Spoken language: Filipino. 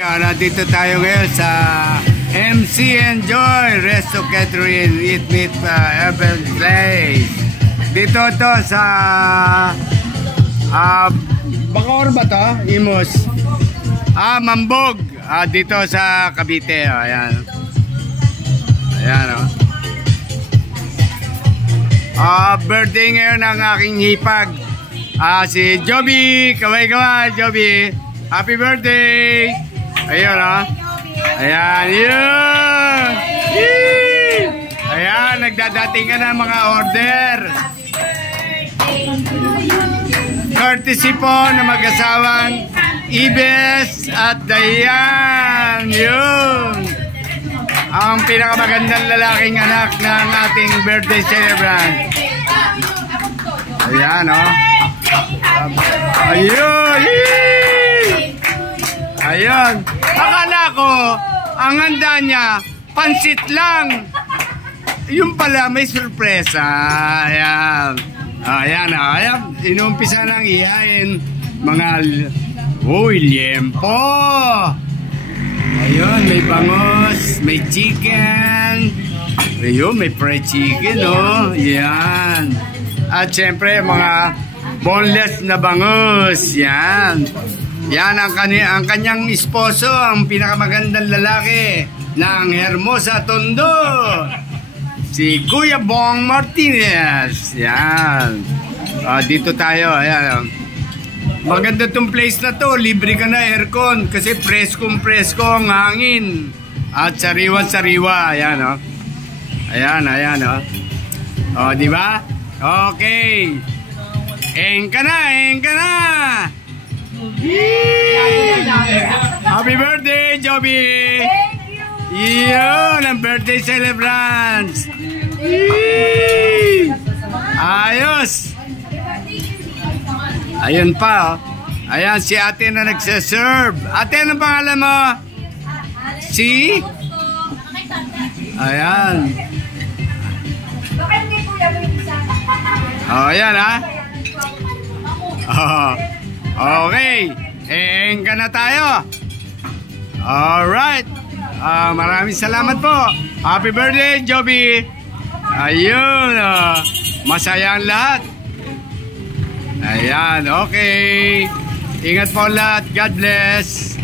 Nandito tayo ngayon sa MC Enjoy Resto Catering Eat Meat Urban Place. Dito to sa Bacoor ba to? Imus. Mambog. Dito sa Cavite. Ayan. Ayan birthday ngayon ng aking hipag. Si Joby. Kaway-kaway Joby. Happy birthday. Ayun Ayan, yun. Ayan, nagdadating ka na mga order. Courtesy po na mag-asawang Ibes at Dayan. Yun. Ang pinakamagandang lalaking anak ng ating birthday celebrant. Ayan, Ayun. Ayan. Akala ko, ang handa niya, pansit lang. Yung pala, may sorpresa. Ayan. Ayan. Inumpisa nang ihain mga liempo. Ayun, may bangos, may chicken. Ayun, may fried chicken, Ayan. At syempre, mga boneless na bangos. Yan. Yan ang kanyang esposo, ang pinakamagandang lalaki ng Hermosa Tondo. Si Kuya Bong Martinez. Yan. Dito tayo. Ayan. Maganda tong place na to. Libre ka na aircon kasi preskong-presko ang hangin. At sariwa-sariwa. Ayan, Ayan, di ba? Okay. Engka na. Happy birthday, Joby! Thank you! Yun, ang birthday celebrants! Ayos! Ayun pa, Ayan, si ate na nagsaserve. Ate, anong pangalan mo? Si? Ayan. Ayan, Okay. Engka na tayo. Alright. Maraming salamat po. Happy birthday, Joby. Ayun. Masaya ang lahat. Ayan, okay. Ingat po lahat. God bless.